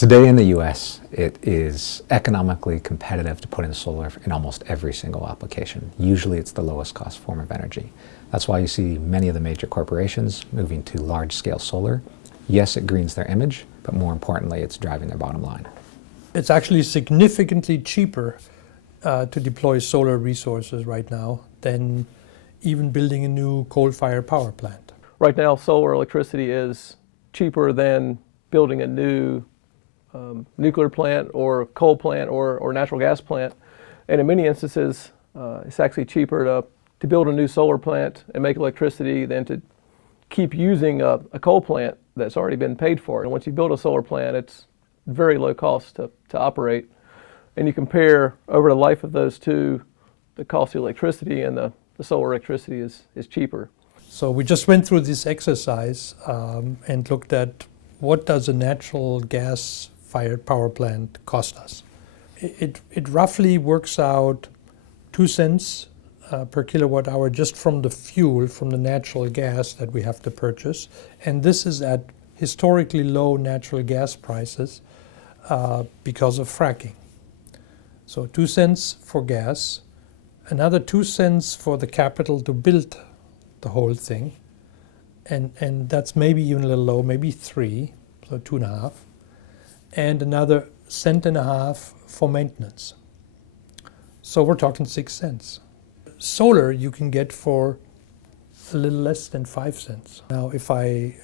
Today in the US, it is economically competitive to put in solar in almost every single application. Usually it's the lowest cost form of energy. That's why you see many of the major corporations moving to large-scale solar. Yes, it greens their image, but more importantly, it's driving their bottom line. It's actually significantly cheaper to deploy solar resources right now than even building a new coal-fired power plant. Right now, solar electricity is cheaper than building a new nuclear plant or coal plant or natural gas plant. And in many instances, it's actually cheaper to build a new solar plant and make electricity than to keep using a coal plant that's already been paid for. And once you build a solar plant, it's very low cost to operate. And you compare over the life of those two, the cost of electricity and the solar electricity is cheaper. So we just went through this exercise and looked at what does a natural gas-fired power plant cost us. It roughly works out 2 cents per kilowatt hour just from the fuel, from the natural gas that we have to purchase. And this is at historically low natural gas prices because of fracking. So 2 cents for gas, another 2 cents for the capital to build the whole thing. And that's maybe even a little low, maybe 3, so 2.5. And another 1.5 cents for maintenance. So we're talking 6 cents. Solar you can get for a little less than 5 cents. Now if I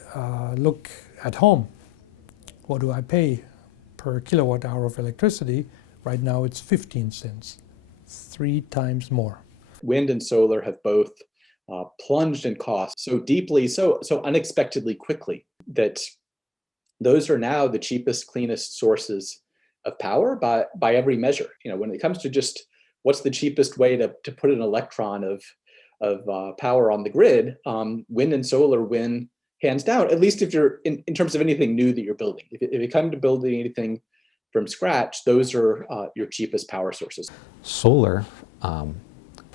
look at home, what do I pay per kilowatt hour of electricity? Right now it's 15 cents, 3 times more. Wind and solar have both plunged in cost so deeply, so unexpectedly quickly, that those are now the cheapest, cleanest sources of power by every measure. You know, when it comes to just what's the cheapest way to put an electron of power on the grid, wind and solar win hands down, at least if you're in terms of anything new that you're building. If you come to building anything from scratch, those are your cheapest power sources. Solar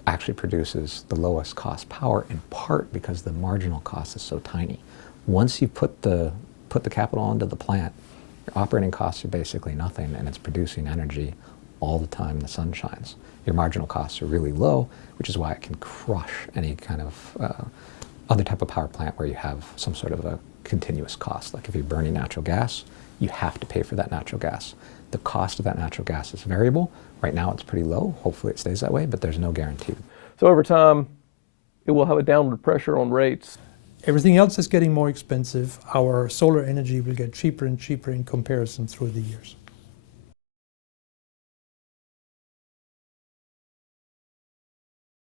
actually produces the lowest cost power in part because the marginal cost is so tiny. Once you put the capital into the plant, your operating costs are basically nothing, and it's producing energy all the time the sun shines. Your marginal costs are really low, which is why it can crush any kind of other type of power plant where you have some sort of a continuous cost. Like if you're burning natural gas, you have to pay for that natural gas. The cost of that natural gas is variable. Right now it's pretty low. Hopefully it stays that way, but there's no guarantee. So over time, it will have a downward pressure on rates. Everything else is getting more expensive. Our solar energy will get cheaper and cheaper in comparison through the years.